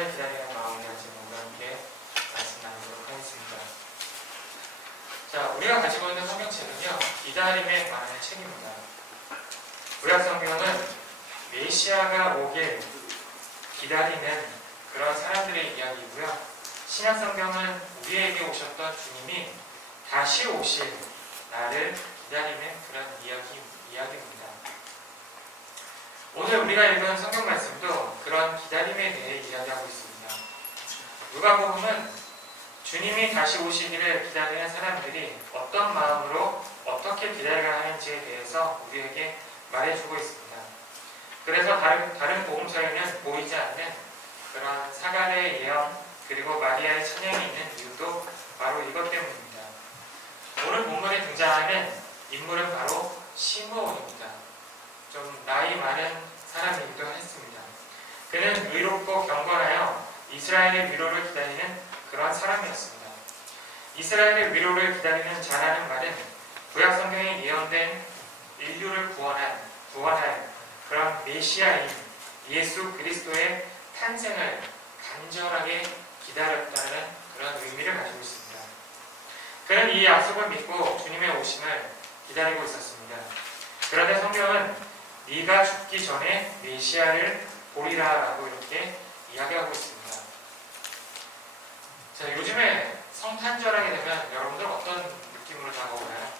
메시아를 기다리는 마음이었지 뭔가 함께 말씀 나누도록 하겠습니다. 자, 우리가 가지고 있는 성경책은요, 기다림에 관한 책입니다. 구약 성경은 메시아가 오길 기다리는 그런 사람들의 이야기고요. 신약 성경은 우리에게 오셨던 주님이 다시 오실 나를 기다리는 그런 이야기입니다. 오늘 우리가 읽은 성경 말씀도 그런 기다림에 대해 이야기하고 있습니다. 누가복음은 주님이 다시 오시기를 기다리는 사람들이 어떤 마음으로 어떻게 기다려야 하는지에 대해서 우리에게 말해주고 있습니다. 그래서 다른 복음서에는 보이지 않는 그런 사가랴의 예언 그리고 마리아의 찬양이 있는 이유도 바로 이것 때문입니다. 오늘 본문에 등장하는 인물은 바로 시므온입니다. 좀 나이 많은 사람이기도 했습니다. 그는 의롭고 경건하여 이스라엘의 위로를 기다리는 그런 사람이었습니다. 이스라엘의 위로를 기다리는 자라는 말은 구약 성경에 예언된 인류를 구원할 그런 메시아인 예수 그리스도의 탄생을 간절하게 기다렸다는 그런 의미를 가지고 있습니다. 그는 이 약속을 믿고 주님의 오심을 기다리고 있었습니다. 그런데 성경은 네가 죽기 전에 메시아를 보리라 라고 이렇게 이야기하고 있습니다. 자, 요즘에 성탄절하게 되면 여러분들 어떤 느낌으로 다가오나요?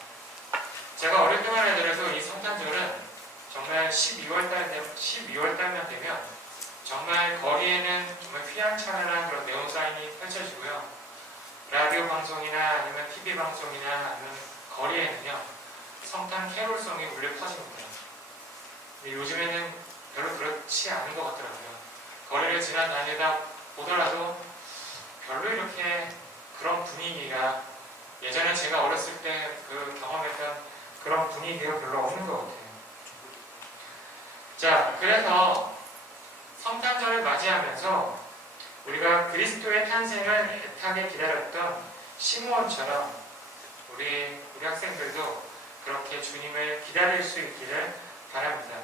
제가 어릴 때만 해도 이 성탄절은 정말 12월 달만 되면 정말 거리에는 정말 휘황찬란한 그런 네온 사인이 펼쳐지고요. 라디오 방송이나 아니면 TV 방송이나 아니면 거리에는요, 성탄 캐롤송이 울려 퍼집니다. 근데 요즘에는 별로 그렇지 않은 것 같더라고요. 거리를 지나다니다 보더라도 별로 이렇게 그런 분위기가 예전에 제가 어렸을 때 그 경험했던 그런 분위기가 별로 없는 것 같아요. 자, 그래서 성탄절을 맞이하면서 우리가 그리스도의 탄생을 애타게 기다렸던 시므온처럼 우리 학생들도 그렇게 주님을 기다릴 수 있기를 바랍니다.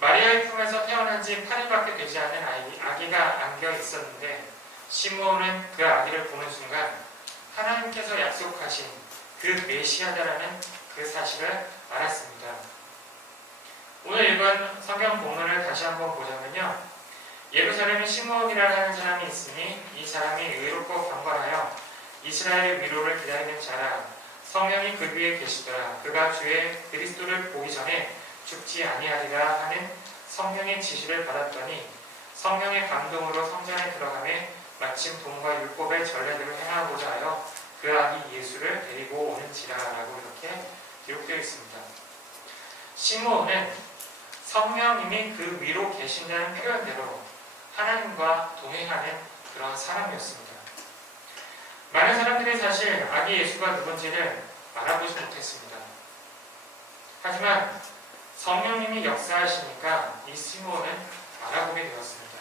마리아의 품에서 태어난 지 8일밖에 되지 않은 아기가 안겨 있었는데 시므온은 그 아기를 보는 순간 하나님께서 약속하신 그 메시아다라는 그 사실을 알았습니다. 오늘 읽은 성경 본문을 다시 한번 보자면요, 예루살렘에 시므온이라는 하는 사람이 있으니 이 사람이 의롭고 경건하여 이스라엘의 위로를 기다리는 자라. 성령이 그 위에 계시더라. 그가 주의 그리스도를 보기 전에 죽지 아니하리라 하는 성령의 지시를 받았더니 성령의 감동으로 성전에 들어가매 마침 돈과 율법의 전례들을 행하고자 하여 그 아기 예수를 데리고 오는지라 라고 이렇게 기록되어 있습니다. 시므온은 성령님이 그 위로 계신다는 표현대로 하나님과 동행하는 그런 사람이었습니다. 많은 사람들이 사실 아기 예수가 누군지를 알아보지 못했습니다. 하지만 성령님이 역사하시니까 이 시므온은 알아보게 되었습니다.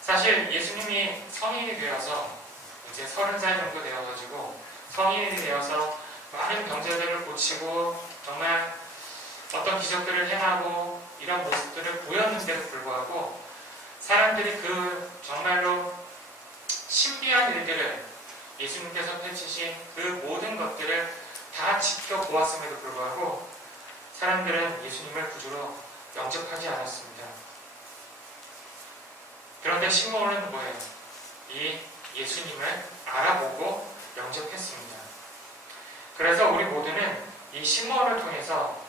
사실 예수님이 성인이 되어서 이제 30살 정도 되어가지고 성인이 되어서 많은 병자들을 고치고 정말 어떤 기적들을 행하고 이런 모습들을 보였는데도 불구하고 사람들이 그 정말로 신비한 일들을 예수님께서 펼치신 그 모든 것들을 다 지켜보았음에도 불구하고 사람들은 예수님을 구주로 영접하지 않았습니다. 그런데 시므온은 뭐예요? 이 예수님을 알아보고 영접했습니다. 그래서 우리 모두는 이 시므온을 통해서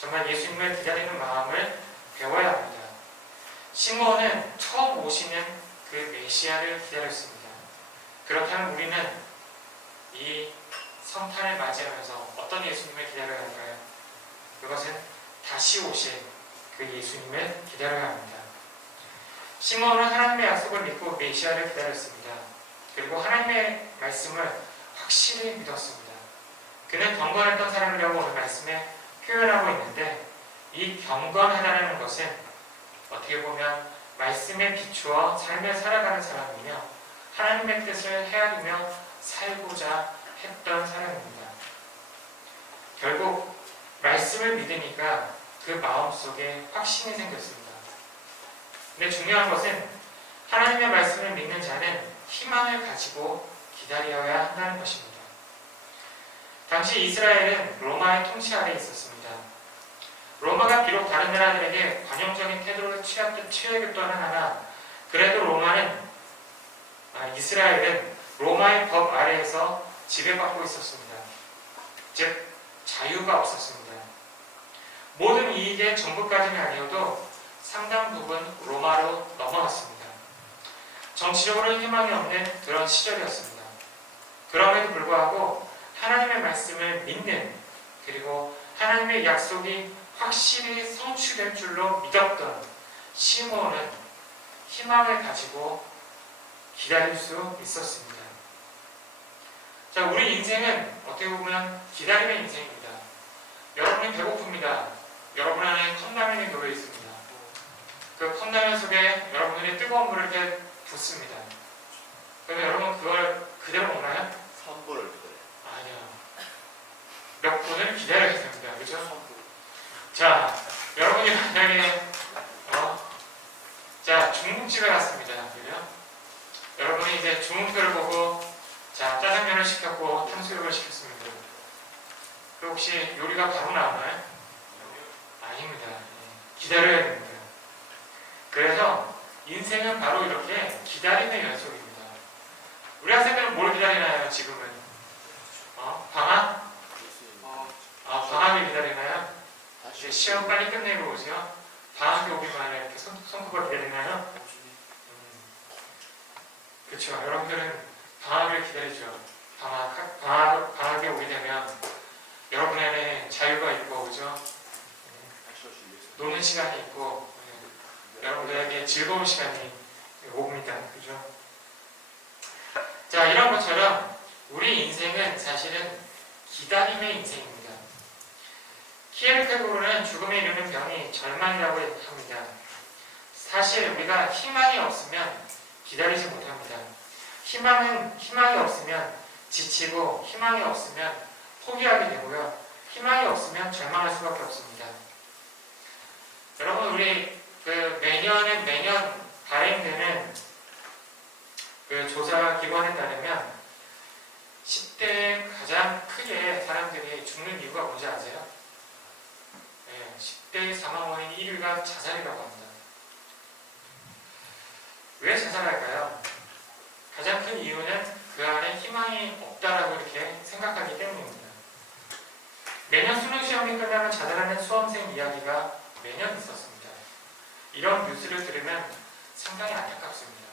정말 예수님을 기다리는 마음을 배워야 합니다. 시므온은 처음 오시는 그 메시아를 기다렸습니다. 그렇다면 우리는 이 성탄을 맞이하면서 어떤 예수님을 기다려야 할까요? 그것은 다시 오실 그 예수님을 기다려야 합니다. 시므온은 하나님의 약속을 믿고 메시아를 기다렸습니다. 그리고 하나님의 말씀을 확실히 믿었습니다. 그는 경건했던 사람이라고 오늘 말씀에 표현하고 있는데 이 경건하다는 것은 어떻게 보면 말씀에 비추어 삶을 살아가는 사람이며 하나님의 뜻을 헤아리며 살고자 했던 사람입니다. 결국 말씀을 믿으니까 그 마음속에 확신이 생겼습니다. 근데 중요한 것은 하나님의 말씀을 믿는 자는 희망을 가지고 기다려야 한다는 것입니다. 당시 이스라엘은 로마의 통치 아래에 있었습니다. 로마가 비록 다른 나라들에게 관용적인 태도를 취하겠다는 하나 그래도 이스라엘은 로마의 법 아래에서 지배받고 있었습니다. 즉 자유가 없었습니다. 모든 이익의 전부까지는 아니어도 상당 부분 로마로 넘어갔습니다. 정치적으로 희망이 없는 그런 시절이었습니다. 그럼에도 불구하고 하나님의 말씀을 믿는 그리고 하나님의 약속이 확실히 성취될 줄로 믿었던 시므온은 희망을 가지고 기다릴 수 있었습니다. 자, 우리 인생은 어떻게 보면 기다림의 인생입니다. 여러분이 배고픕니다. 여러분 안에 컵라면이 놓여 있습니다. 그 컵라면 속에 여러분들이 뜨거운 물을 이렇게 붓습니다. 그러면 여러분 그걸 그대로 먹나요? 3분을 기다려요. 아니요. 몇 분을 기다려야 됩니다. 그렇죠? 자, 여러분이 만약에 중국집에 갔습니다. 그죠? 여러분이 이제 주문표를 보고 짜장면을 시켰고 탕수육을 시켰습니다. 그 혹시 요리가 바로 나오나요? 아닙니다. 기다려야 됩니다. 그래서 인생은 바로 이렇게 기다림의 연속입니다. 우리 학생들은 뭘 기다리나요? 지금은? 방학? 방학을 기다리나요? 시험 빨리 끝내고 오죠? 방학이 오기만 해 이렇게 손꼽아 기다리나요? 그렇죠. 여러분들은 방학을 기다리죠. 방학이 오게 되면 여러분 안에 자유가 있고, 그죠? 노는 시간이 있고, 여러분들에게 즐거운 시간이 옵니다. 그죠? 자, 이런 것처럼 우리 인생은 사실은 기다림의 인생입니다. 키에르케고르는 죽음에 이르는 병이 절망이라고 합니다. 사실 우리가 희망이 없으면 기다리지 못합니다. 희망이 없으면 지치고, 희망이 없으면 포기하게 되고요. 희망이 없으면 절망할 수밖에 없습니다. 여러분, 우리 매년 발행되는 조사 기관에 따르면 10대에 가장 크게 사람들이 죽는 이유가 뭔지 아세요? 10대의 사망 원인 1위가 자살이라고 합니다. 왜 자살할까요? 가장 큰 이유는 그 안에 희망이 없다라고 이렇게 생각하기 때문입니다. 매년 수능 시험이 끝나면 자살하는 수험생 이야기가 매년 있었습니다. 이런 뉴스를 들으면 상당히 안타깝습니다.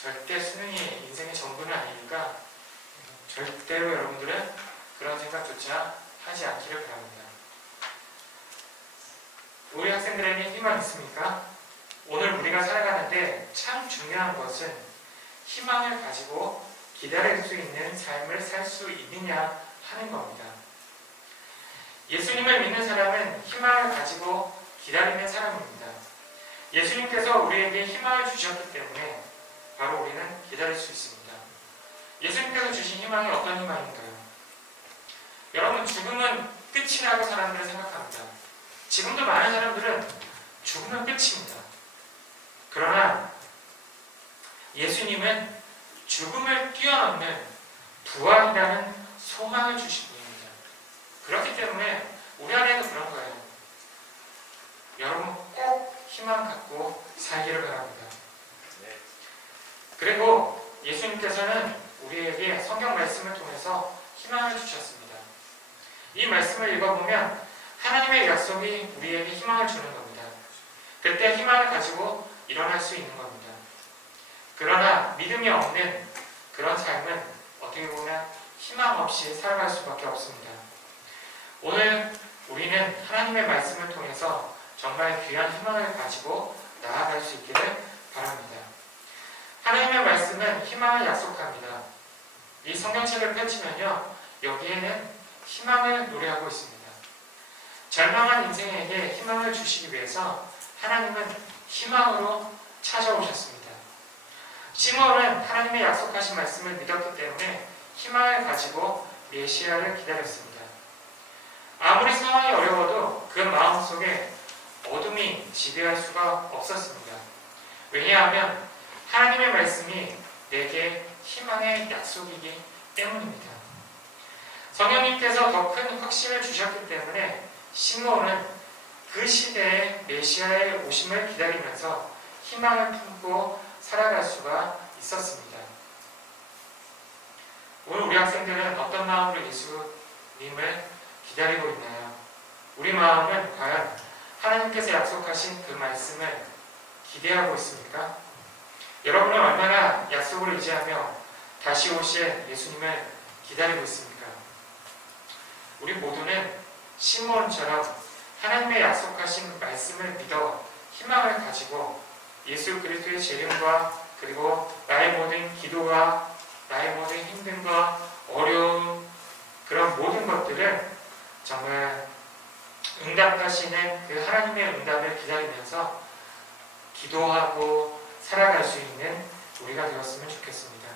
절대 수능이 인생의 전부는 아니니까 절대로 여러분들은 그런 생각조차 하지 않기를 바랍니다. 우리 학생들에게 희망 있습니까? 오늘 우리가 살아가는데 참 중요한 것은 희망을 가지고 기다릴 수 있는 삶을 살 수 있느냐 하는 겁니다. 예수님을 믿는 사람은 희망을 가지고 기다리는 사람입니다. 예수님께서 우리에게 희망을 주셨기 때문에 바로 우리는 기다릴 수 있습니다. 예수님께서 주신 희망이 어떤 희망인가요? 여러분, 죽음은 끝이라고 사람들은 생각합니다. 지금도 많은 사람들은 죽으면 끝입니다. 그러나 예수님은 죽음을 뛰어넘는 부활이라는 소망을 주신 분입니다. 그렇기 때문에 우리 안에도 그런 거예요. 여러분 꼭 희망 갖고 살기를 바랍니다. 그리고 예수님께서는 우리에게 성경 말씀을 통해서 희망을 주셨습니다. 이 말씀을 읽어보면 하나님의 약속이 우리에게 희망을 주는 겁니다. 그때 희망을 가지고 일어날 수 있는 겁니다. 그러나 믿음이 없는 그런 삶은 어떻게 보면 희망 없이 살아갈 수밖에 없습니다. 오늘 우리는 하나님의 말씀을 통해서 정말 귀한 희망을 가지고 나아갈 수 있기를 바랍니다. 하나님의 말씀은 희망을 약속합니다. 이 성경책을 펼치면요, 여기에는 희망을 노래하고 있습니다. 절망한 인생에게 희망을 주시기 위해서 하나님은 희망으로 찾아오셨습니다. 시므온은 하나님의 약속하신 말씀을 믿었기 때문에 희망을 가지고 메시아를 기다렸습니다. 아무리 상황이 어려워도 그 마음속에 어둠이 지배할 수가 없었습니다. 왜냐하면 하나님의 말씀이 내게 희망의 약속이기 때문입니다. 성령님께서 더 큰 확신을 주셨기 때문에 시므온은 그 시대의 메시아의 오심을 기다리면서 희망을 품고 살아갈 수가 있었습니다. 오늘 우리 학생들은 어떤 마음으로 예수님을 기다리고 있나요? 우리 마음은 과연 하나님께서 약속하신 그 말씀을 기대하고 있습니까? 여러분은 얼마나 약속을 의지하며 다시 오실 예수님을 기다리고 있습니까? 우리 모두는 시므온처럼 하나님의 약속하신 말씀을 믿어 희망을 가지고 예수 그리스도의 재림과 그리고 나의 모든 기도와 나의 모든 힘듦과 어려움, 그런 모든 것들을 정말 응답하시는 그 하나님의 응답을 기다리면서 기도하고 살아갈 수 있는 우리가 되었으면 좋겠습니다.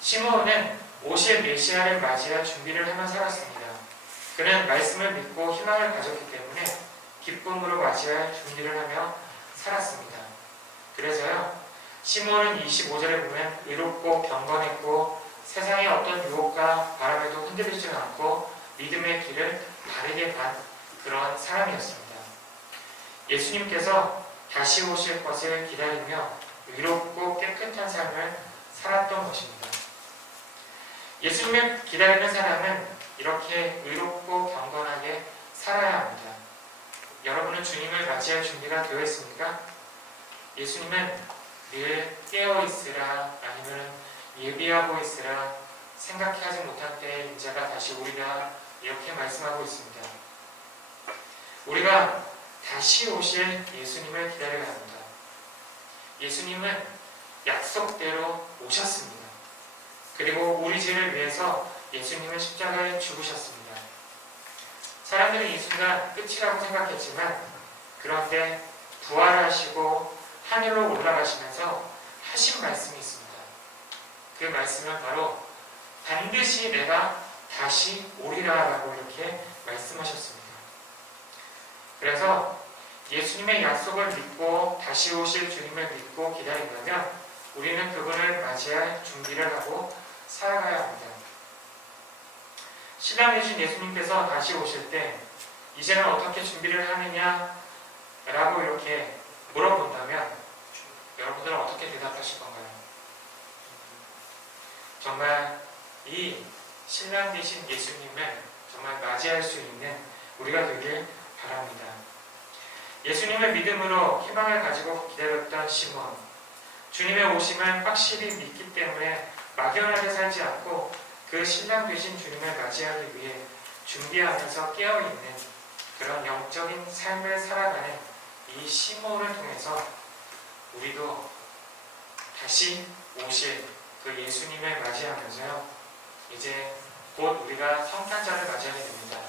시므온은 오실 메시아를 맞이할 준비를 하며 살았습니다. 그는 말씀을 믿고 희망을 가졌기 때문에 기쁨으로 맞이할 준비를 하며 살았습니다. 그래서요, 시므온은 25절에 보면 의롭고 경건했고 세상의 어떤 유혹과 바람에도 흔들리지 않고 믿음의 길을 바르게 간 그런 사람이었습니다. 예수님께서 다시 오실 것을 기다리며 의롭고 깨끗한 삶을 살았던 것입니다. 예수님을 기다리는 사람은 이렇게 의롭고 경건하게 살아야 합니다. 여러분은 주님을 맞이할 준비가 되어 있습니까? 예수님은 늘 깨어있으라, 아니면 예비하고 있으라, 생각하지 못한 때에 인자가 다시 오리라, 이렇게 말씀하고 있습니다. 우리가 다시 오실 예수님을 기다려야 합니다. 예수님은 약속대로 오셨습니다. 그리고 우리 죄를 위해서 예수님은 십자가에 죽으셨습니다. 사람들은 이 순간 끝이라고 생각했지만, 그런데 부활하시고 하늘로 올라가시면서 하신 말씀이 있습니다. 그 말씀은 바로 반드시 내가 다시 오리라라고 이렇게 말씀하셨습니다. 그래서 예수님의 약속을 믿고 다시 오실 주님을 믿고 기다린다면 우리는 그분을 맞이할 준비를 하고 살아가야 합니다. 신랑 되신 예수님께서 다시 오실 때 이제는 어떻게 준비를 하느냐라고 이렇게 물어본다면 여러분들은 어떻게 대답하실 건가요? 정말 이 신랑 되신 예수님을 정말 맞이할 수 있는 우리가 되길 바랍니다. 예수님을 믿음으로 희망을 가지고 기다렸던 시므온, 주님의 오심을 확실히 믿기 때문에 막연하게 살지 않고 그 신랑 되신 주님을 맞이하기 위해 준비하면서 깨어있는 그런 영적인 삶을 살아가는 이 시므온을 통해서 우리도 다시 오실 그 예수님을 맞이하면서요, 이제 곧 우리가 성탄절을 맞이하게 됩니다.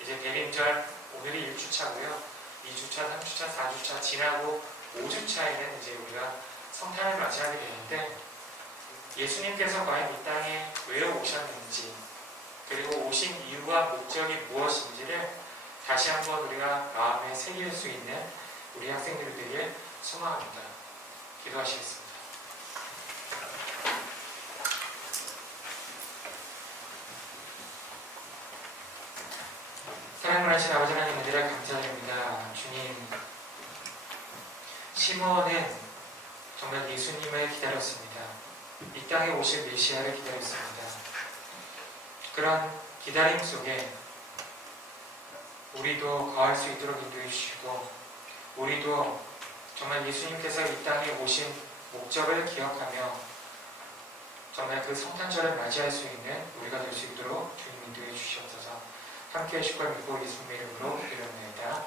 이제 대림절, 오늘이 1주차고요. 2주차, 3주차, 4주차 지나고 5주차에는 이제 우리가 성탄을 맞이하게 되는데, 예수님께서 과연 이 땅에 왜 오셨는지, 그리고 오신 이유와 목적이 무엇인지를 다시 한번 우리가 마음에 새길 수 있는 우리 학생들이 되길 소망합니다. 기도하시겠습니다. 사랑을 하신 아버지 하나님, 은혜를 감사드립니다. 주님, 시므온은 정말 예수님을 기다렸습니다. 이 땅에 오실 메시아를 기다렸습니다. 그런 기다림 속에 우리도 거할 수 있도록 인도해 주시고, 우리도 정말 예수님께서 이 땅에 오신 목적을 기억하며 정말 그 성탄절을 맞이할 수 있는 우리가 될 수 있도록 주님 인도해 주시옵소서. 함께 하실 걸 믿고 예수님의 이름으로 기도합니다.